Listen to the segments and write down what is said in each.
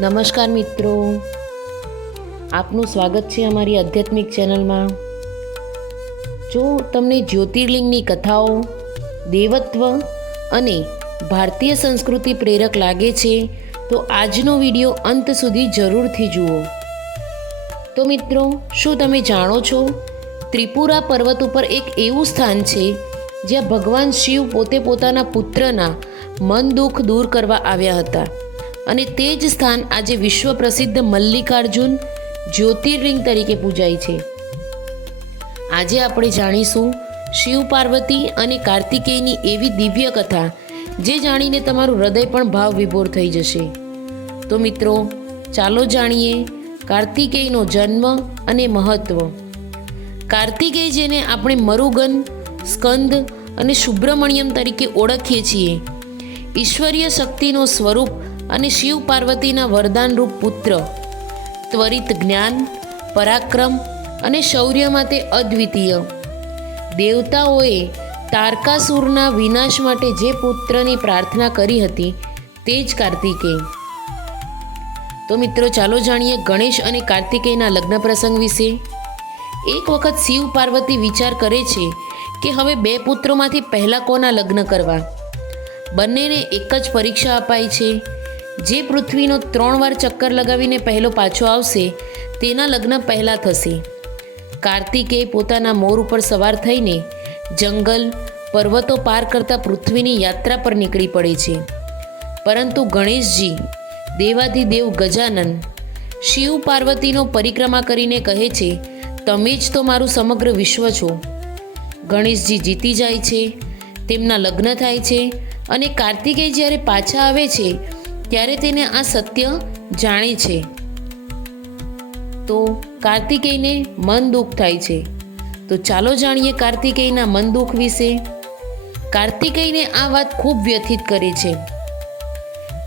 નમસ્કાર મિત્રો. આપનું સ્વાગત છે અમારી આધ્યાત્મિક ચેનલમાં. જો તમને જ્યોતિર્લિંગની કથાઓ, દેવત્વ અને ભારતીય સંસ્કૃતિ પ્રેરક લાગે છે, તો આજનો વીડિયો અંત સુધી જરૂરથી જુઓ. તો મિત્રો, શું તમે જાણો છો? ત્રિપુરા પર્વત ઉપર એક એવું સ્થાન છે, જ્યાં ભગવાન શિવ પોતે પોતાના પુત્રના મન દુઃખ દૂર કરવા આવ્યા હતા. અને તે જ સ્થાન આજે વિશ્વ પ્રસિદ્ધ મલ્લિકાર્જુન જ્યોતિર્લિંગ તરીકે પૂજાય છે. આજે આપણે જાણીશું શિવ પાર્વતી અને કાર્તિકેયની એવી દિવ્ય કથા, જે જાણીને તમારું હૃદય પણ ભાવ વિભોર થઈ જશે. તો મિત્રો, ચાલો જાણીએ કાર્તિકેયનો જન્મ અને મહત્વ. કાર્તિકેય જેને આપણે મરુગન, સ્કંદ અને સુબ્રમણ્યમ તરીકે ઓળખીએ છીએ. ઈશ્વરીય શક્તિનો સ્વરૂપ અને શિવ પાર્વતીના વરદાનરૂપ પુત્ર. ત્વરિત જ્ઞાન, પરાક્રમ અને શૌર્યમાં તે અદ્વિતીય. દેવતાઓએ તારકાસુરના વિનાશ માટે જે પુત્રની પ્રાર્થના કરી હતી તે જ કાર્તિકેય તો મિત્રો, ચાલો જાણીએ ગણેશ અને કાર્તિકેયના લગ્ન પ્રસંગ વિશે. એક વખત શિવ પાર્વતી વિચાર કરે છે કે હવે બે પુત્રોમાંથી પહેલાં કોના લગ્ન કરવા? બંનેને એક જ પરીક્ષા અપાય છે. જે પૃથ્વીનો ત્રણ વાર ચક્કર લગાવીને પહેલો પાછો આવશે, તેના લગ્ન પહેલાં થશે. કાર્તિકેય પોતાના મોર ઉપર સવાર થઈને જંગલ, પર્વતો પાર કરતા પૃથ્વીની યાત્રા પર નીકળી પડે છે. પરંતુ ગણેશજી દેવાધિદેવ ગજાનન, શિવ પાર્વતીનો પરિક્રમા કરીને કહે છે, તમે જ તો મારું સમગ્ર વિશ્વ છો. ગણેશજી જીતી જાય છે, તેમના લગ્ન થાય છે અને કાર્તિકેય જ્યારે પાછા આવે છે ત્યારે તેને આ સત્ય જાણે છે. તો કાર્તિકેયને મન દુઃખ થાય છે. તો ચાલો જાણીએ કાર્તિકેયના મન દુઃખ વિશે. કાર્તિકેયને આ વાત ખૂબ વ્યથિત કરે છે.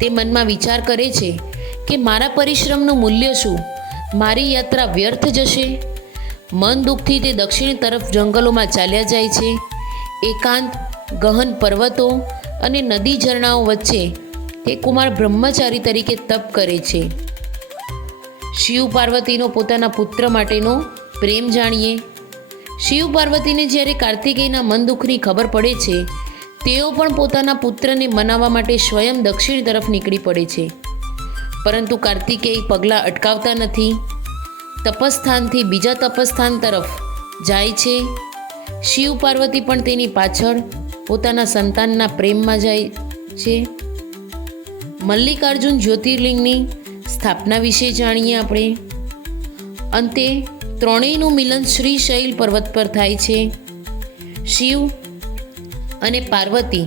તે મનમાં વિચાર કરે છે કે મારા પરિશ્રમનું મૂલ્ય શું? મારી યાત્રા વ્યર્થ જશે? મન દુઃખથી તે દક્ષિણ તરફ જંગલોમાં ચાલ્યા જાય છે. એકાંત, ગહન પર્વતો અને નદી ઝરણાઓ વચ્ચે તે કુમાર બ્રહ્મચારી તરીકે તપ કરે છે. શિવ પાર્વતીનો પોતાના પુત્ર માટેનો પ્રેમ જાણીએ. શિવ પાર્વતીને જ્યારે કાર્તિકેયના મન દુઃખની ખબર પડે છે, તેઓ પણ પોતાના પુત્રને મનાવવા માટે સ્વયં દક્ષિણ તરફ નીકળી પડે છે. પરંતુ કાર્તિકેય પગલાં અટકાવતા નથી. તપસ્થાનથી બીજા તપસ્થાન તરફ જાય છે. શિવ પાર્વતી પણ તેની પાછળ પોતાના સંતાનના પ્રેમમાં જાય છે. મલ્લિકાર્જુન જ્યોતિર્લિંગની સ્થાપના વિશે જાણીએ આપણે. અંતે ત્રણેયનું મિલન શ્રી શૈલ પર્વત પર થાય છે. શિવ અને પાર્વતી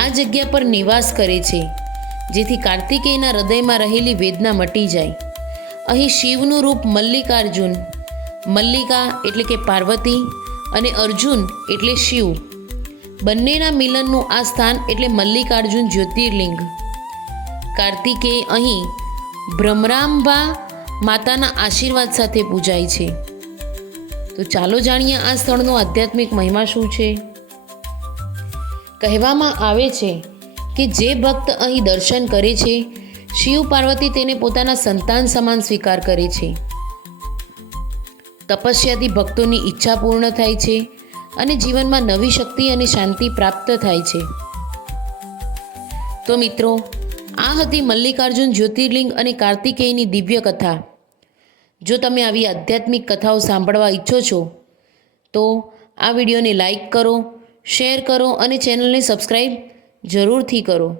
આ જગ્યા પર નિવાસ કરે છે, જેથી કાર્તિકેયના હૃદયમાં રહેલી વેદના મટી જાય. અહીં શિવનું રૂપ મલ્લિકાર્જુન, મલ્લિકા એટલે કે પાર્વતી અને અર્જુન એટલે શિવ. બંનેના મિલનનું આ સ્થાન એટલે મલ્લિકાર્જુન જ્યોતિર્લિંગ. કાર્તિકેય અહીં ભ્રમરાંબા માતાના આશીર્વાદ સાથે પૂજાય છે. તો ચાલો જાણીએ આ સ્થળનો આધ્યાત્મિક મહિમા શું છે? કહેવામાં આવે છે કે જે ભક્ત અહીં દર્શન કરે છે, શિવ પાર્વતી તેને પોતાના સંતાન સમાન સ્વીકાર કરે છે. તપસ્યાથી ભક્તોની ઈચ્છા પૂર્ણ થાય છે અને જીવનમાં નવી શક્તિ અને શાંતિ પ્રાપ્ત થાય છે. તો મિત્રો આ હતી મલ્લિકાર્જુન, જ્યોતિર્લિંગ અને કાર્તિકેયની દિવ્ય કથા. જો તમે આવી આધ્યાત્મિક કથાઓ સાંભળવા ઈચ્છો છો, તો આ વિડીયોને લાઈક કરો, શેર કરો અને ચેનલને સબસ્ક્રાઈબ જરૂરથી કરો.